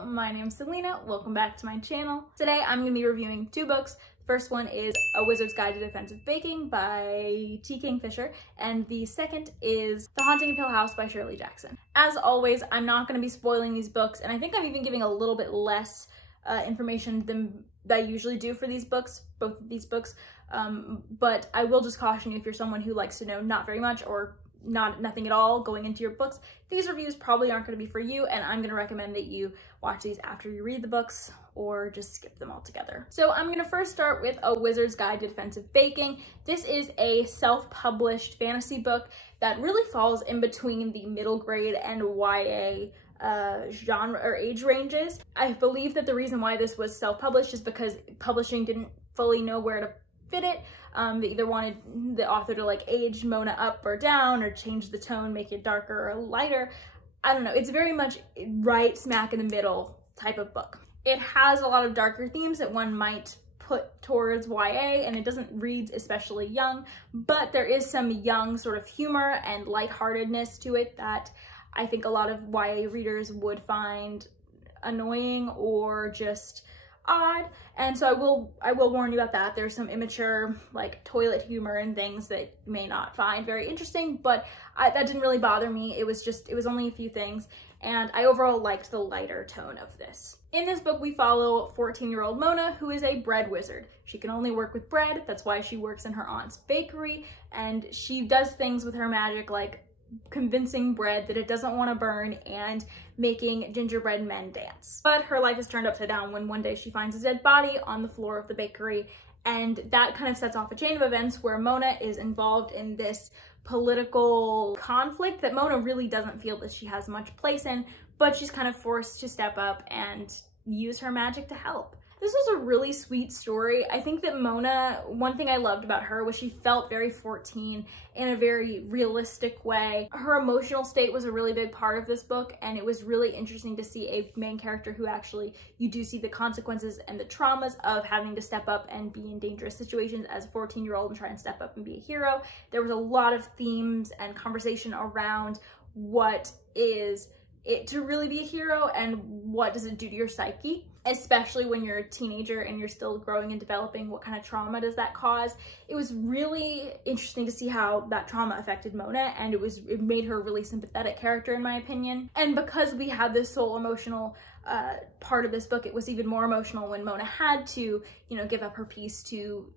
Hello, my name's Selena. Welcome back to my channel. Today I'm going to be reviewing two books. The first one is A Wizard's Guide to Defensive Baking by T. Kingfisher, and the second is The Haunting of Hill House by Shirley Jackson. As always, I'm not going to be spoiling these books, and I think I'm even giving a little bit less information than I usually do for these books, both of these books, but I will just caution you if you're someone who likes to know not very much or nothing at all going into your books, these reviews probably aren't going to be for you, and I'm going to recommend that you watch these after you read the books or just skip them altogether. So I'm going to first start with A Wizard's Guide to Defensive Baking. This is a self-published fantasy book that really falls in between the middle grade and YA genre or age ranges. I believe that the reason why this was self-published is because publishing didn't fully know where to fit it. They either wanted the author to like age Mona up or down or change the tone, make it darker or lighter. I don't know. It's very much right smack in the middle type of book. It has a lot of darker themes that one might put towards YA, and it doesn't read especially young, but there is some young sort of humor and lightheartedness to it that I think a lot of YA readers would find annoying or just odd, and so I will warn you about that. There's some immature like toilet humor and things that you may not find very interesting, but that didn't really bother me. It was only a few things, and I overall liked the lighter tone of this. In this book, we follow 14-year-old Mona, who is a bread wizard. She can only work with bread. That's why she works in her aunt's bakery, and she does things with her magic like convincing bread that it doesn't want to burn and making gingerbread men dance. But her life is turned upside down when one day she finds a dead body on the floor of the bakery, and that kind of sets off a chain of events where Mona is involved in this political conflict that Mona really doesn't feel that she has much place in, but she's kind of forced to step up and use her magic to help. This was a really sweet story. I think that Mona, one thing I loved about her was she felt very 14 in a very realistic way. Her emotional state was a really big part of this book, and it was really interesting to see a main character who actually, you do see the consequences and the traumas of having to step up and be in dangerous situations as a 14-year-old and try and step up and be a hero. There was a lot of themes and conversation around what is it to really be a hero and what does it do to your psyche, especially when you're a teenager and you're still growing and developing. What kind of trauma does that cause? It was really interesting to see how that trauma affected Mona, and it made her a really sympathetic character in my opinion. And because we had this soul emotional part of this book, it was even more emotional when Mona had to, you know, give up her piece to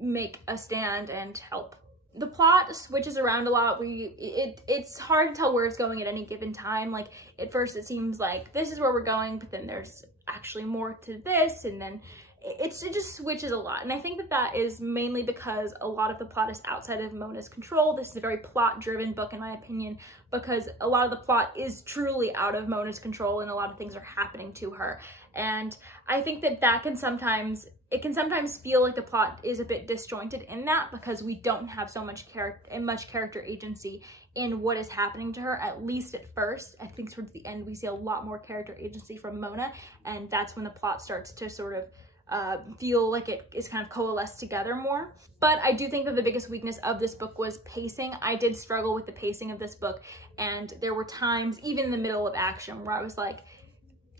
make a stand and help. The plot switches around a lot. It's hard to tell where it's going at any given time. Like, at first it seems like this is where we're going, but then there's actually more to this, and then it just switches a lot. And I think that is mainly because a lot of the plot is outside of Mona's control. This is a very plot-driven book in my opinion, because a lot of the plot is truly out of Mona's control and a lot of things are happening to her. And I think that can sometimes feel like the plot is a bit disjointed in that, because we don't have so much character agency in what is happening to her, at least at first. I think towards the end we see a lot more character agency from Mona, and that's when the plot starts to sort of feel like it is kind of coalesced together more. But I do think that the biggest weakness of this book was pacing. I did struggle with the pacing of this book, and there were times, even in the middle of action, where I was like,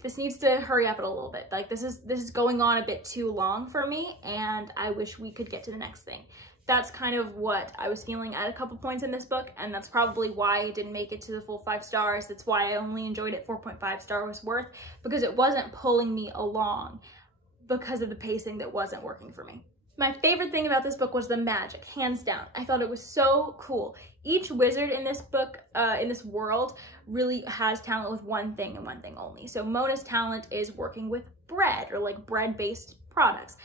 this needs to hurry up it a little bit. Like, this is going on a bit too long for me, and I wish we could get to the next thing. That's kind of what I was feeling at a couple points in this book, and that's probably why I didn't make it to the full 5 stars. That's why I only enjoyed it 4.5 stars worth, because it wasn't pulling me along because of the pacing that wasn't working for me. My favorite thing about this book was the magic, hands down. I thought it was so cool. Each wizard in this book, in this world, really has talent with one thing and one thing only. So Mona's talent is working with bread, or like bread-based products.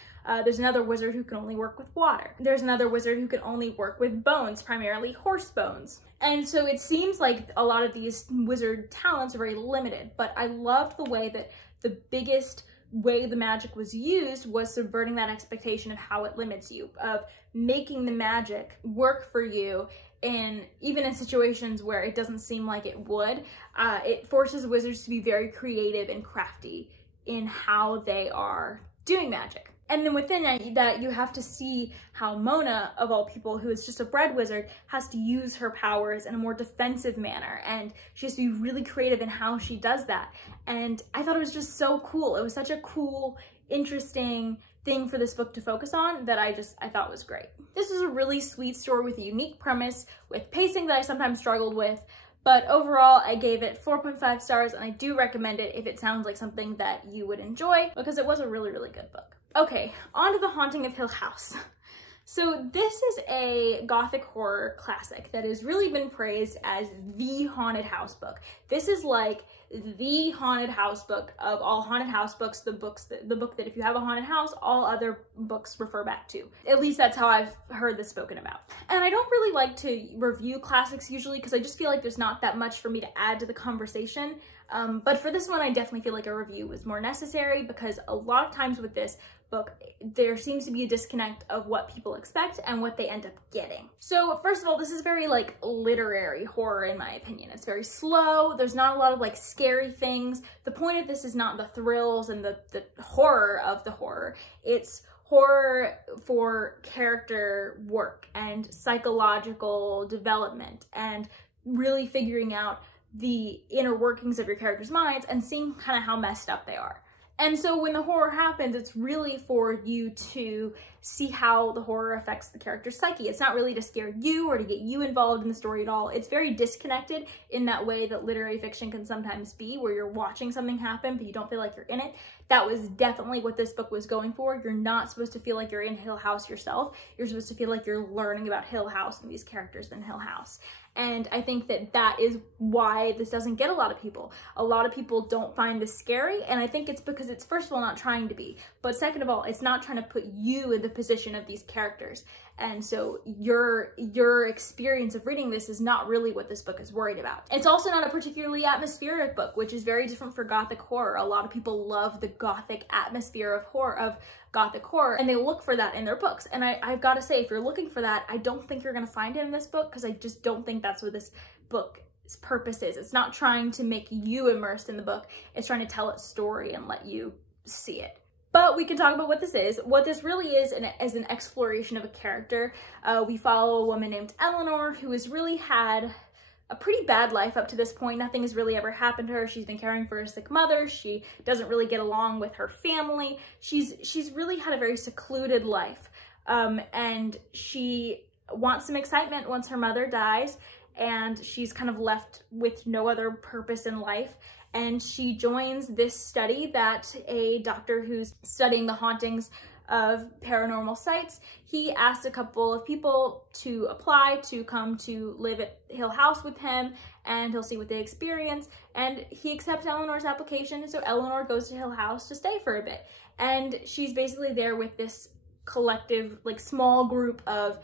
There's another wizard who can only work with water. There's another wizard who can only work with bones, primarily horse bones. And so it seems like a lot of these wizard talents are very limited, but I loved the way that the biggest way the magic was used was subverting that expectation of how it limits you, of making the magic work for you even in situations where it doesn't seem like it would. It forces wizards to be very creative and crafty in how they are doing magic. And then within that, you have to see how Mona, of all people, who is just a bread wizard, has to use her powers in a more defensive manner. And she has to be really creative in how she does that. And I thought it was just so cool. It was such a cool, interesting thing for this book to focus on that I thought was great. This was a really sweet story with a unique premise, with pacing that I sometimes struggled with. But overall, I gave it 4.5 stars, and I do recommend it if it sounds like something that you would enjoy, because it was a really, really good book. Okay, on to The Haunting of Hill House. So this is a gothic horror classic that has really been praised as the haunted house book. This is like the haunted house book of all haunted house books, the book that if you have a haunted house, all other books refer back to. At least that's how I've heard this spoken about. And I don't really like to review classics usually because I just feel like there's not that much for me to add to the conversation. But for this one, I definitely feel like a review was more necessary because a lot of times with this book, there seems to be a disconnect of what people expect and what they end up getting. So first of all, this is very like literary horror in my opinion. It's very slow. There's not a lot of like scary things. The point of this is not the thrills and the horror of the horror. It's horror for character work and psychological development and really figuring out the inner workings of your characters' minds and seeing kind of how messed up they are. And so when the horror happens, it's really for you to see how the horror affects the character's psyche. It's not really to scare you or to get you involved in the story at all. It's very disconnected in that way that literary fiction can sometimes be, where you're watching something happen, but you don't feel like you're in it. That was definitely what this book was going for. You're not supposed to feel like you're in Hill House yourself. You're supposed to feel like you're learning about Hill House and these characters in Hill House. And I think that that is why this doesn't get a lot of people. A lot of people don't find this scary, and I think it's because it's, first of all, not trying to be, but second of all, it's not trying to put you in the position of these characters. And so your experience of reading this is not really what this book is worried about. It's also not a particularly atmospheric book, which is very different for gothic horror. A lot of people love the gothic atmosphere of gothic horror, and they look for that in their books. And I've got to say, if you're looking for that, I don't think you're going to find it in this book, because I just don't think that's what this book's purpose is. It's not trying to make you immersed in the book. It's trying to tell its story and let you see it. But we can talk about what this is. What this really is an exploration of a character. We follow a woman named Eleanor who has really had a pretty bad life up to this point. Nothing has really ever happened to her. She's been caring for a sick mother. She doesn't really get along with her family. She's really had a very secluded life. And she wants some excitement once her mother dies, and she's kind of left with no other purpose in life. And she joins this study that a doctor who's studying the hauntings of paranormal sites, he asked a couple of people to apply to come to live at Hill House with him, and he'll see what they experience. And he accepts Eleanor's application, so Eleanor goes to Hill House to stay for a bit. And she's basically there with this collective, like small group of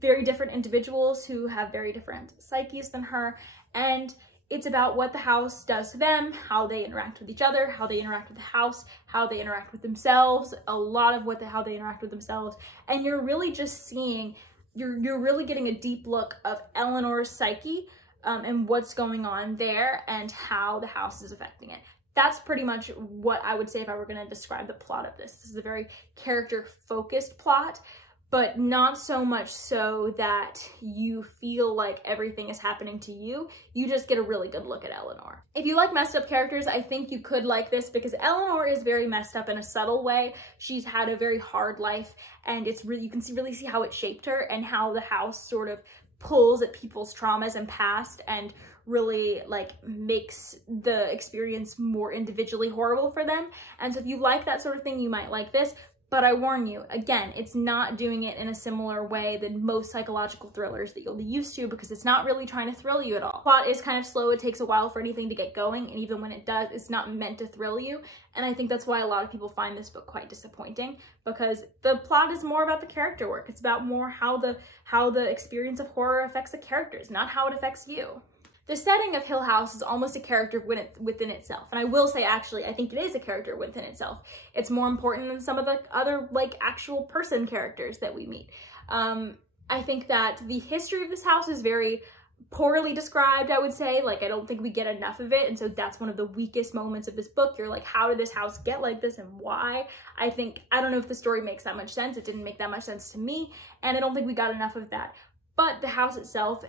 very different individuals who have very different psyches than her. And it's about what the house does to them, how they interact with each other, how they interact with the house, how they interact with themselves, a lot of how they interact with themselves. And you're really just seeing, you're really getting a deep look of Eleanor's psyche and what's going on there and how the house is affecting it. That's pretty much what I would say if I were going to describe the plot of this. This is a very character-focused plot, but not so much so that you feel like everything is happening to you. You just get a really good look at Eleanor. If you like messed up characters, I think you could like this, because Eleanor is very messed up in a subtle way. She's had a very hard life, and it's really, you can really see how it shaped her and how the house sort of pulls at people's traumas and past and really like makes the experience more individually horrible for them. And so if you like that sort of thing, you might like this. But I warn you, again, it's not doing it in a similar way than most psychological thrillers that you'll be used to, because it's not really trying to thrill you at all. Plot is kind of slow. It takes a while for anything to get going, and even when it does, it's not meant to thrill you. And I think that's why a lot of people find this book quite disappointing, because the plot is more about the character work. It's about more how the experience of horror affects the characters, not how it affects you. The setting of Hill House is almost a character within itself. And I will say, actually, I think it is a character within itself. It's more important than some of the other, like, actual person characters that we meet. I think that the history of this house is very poorly described, I would say. Like, I don't think we get enough of it, and so that's one of the weakest moments of this book. You're like, how did this house get like this and why? I don't know if the story makes that much sense. It didn't make that much sense to me, and I don't think we got enough of that. But the house itself,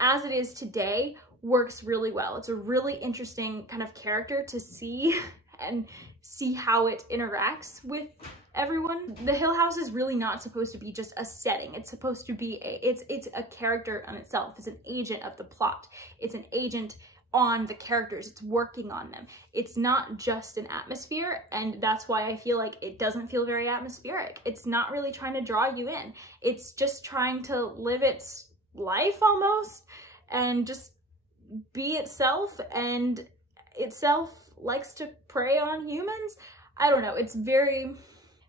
as it is today, works really well. It's a really interesting kind of character to see and see how it interacts with everyone. The Hill House is really not supposed to be just a setting. It's supposed to be it's a character on itself. It's an agent of the plot. It's an agent on the characters. It's working on them. It's not just an atmosphere, and that's why I feel like it doesn't feel very atmospheric. It's not really trying to draw you in. It's just trying to live its life almost and just be itself, and itself likes to prey on humans. I don't know.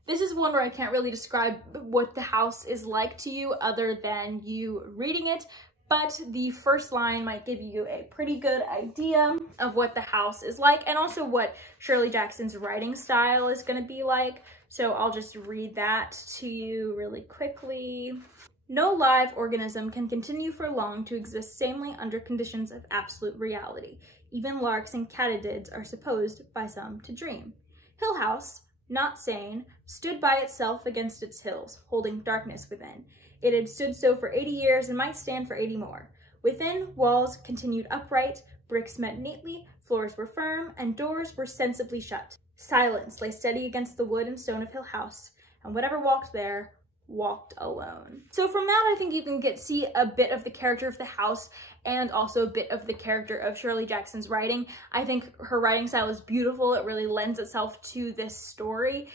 This is one where I can't really describe what the house is like to you other than you reading it, but the first line might give you a pretty good idea of what the house is like and also what Shirley Jackson's writing style is going to be like. So I'll just read that to you really quickly. No live organism can continue for long to exist sanely under conditions of absolute reality. Even larks and katydids are supposed by some to dream. Hill House, not sane, stood by itself against its hills, holding darkness within. It had stood so for 80 years and might stand for 80 more. Within, walls continued upright, bricks met neatly, floors were firm, and doors were sensibly shut. Silence lay steady against the wood and stone of Hill House, and whatever walked there walked alone. So from that, I think you can see a bit of the character of the house and also a bit of the character of Shirley Jackson's writing. I think her writing style is beautiful. It really lends itself to this story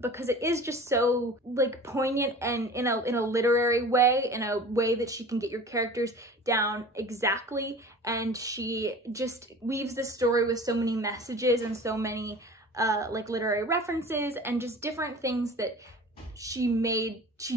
because it is just so like poignant and in a literary way, in a way that she can get your characters down exactly. And she just weaves this story with so many messages and so many like literary references and just different things that she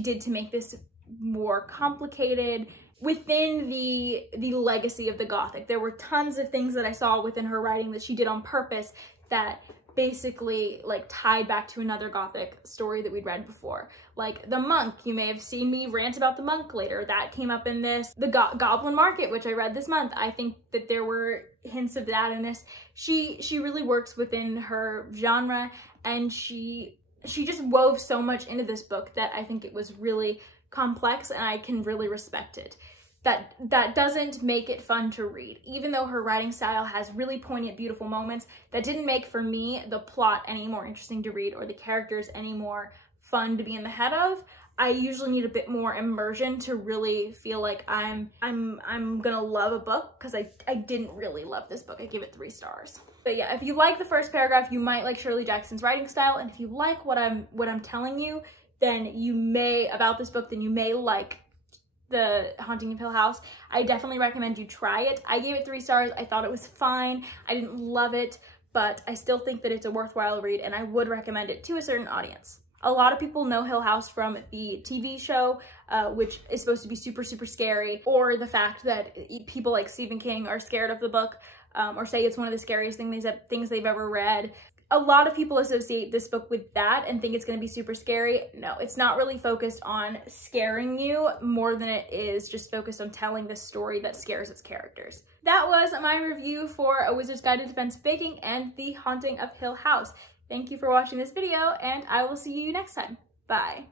did to make this more complicated within the legacy of the Gothic. There were tons of things that I saw within her writing that she did on purpose that basically like tied back to another Gothic story that we'd read before. Like The Monk, you may have seen me rant about The Monk later. That came up in this. The Goblin Market, which I read this month. I think that there were hints of that in this. She really works within her genre, and she just wove so much into this book that I think it was really complex, and I can really respect it. That doesn't make it fun to read. Even though her writing style has really poignant, beautiful moments, that didn't make, for me, the plot any more interesting to read or the characters any more fun to be in the head of. I usually need a bit more immersion to really feel like I'm gonna love a book, because I didn't really love this book. I give it 3 stars. But yeah, if you like the first paragraph, you might like Shirley Jackson's writing style, and if you like what I'm telling you, then you may like The Haunting of Hill House. I definitely recommend you try it. I gave it 3 stars. I thought it was fine. I didn't love it, but I still think that it's a worthwhile read, and I would recommend it to a certain audience. A lot of people know Hill House from the TV show, which is supposed to be super, super scary, or the fact that people like Stephen King are scared of the book, or say it's one of the scariest things they've ever read. A lot of people associate this book with that and think it's going to be super scary. No, it's not really focused on scaring you more than it is just focused on telling the story that scares its characters. That was my review for A Wizard's Guide to Defensive Baking and The Haunting of Hill House. Thank you for watching this video, and I will see you next time. Bye.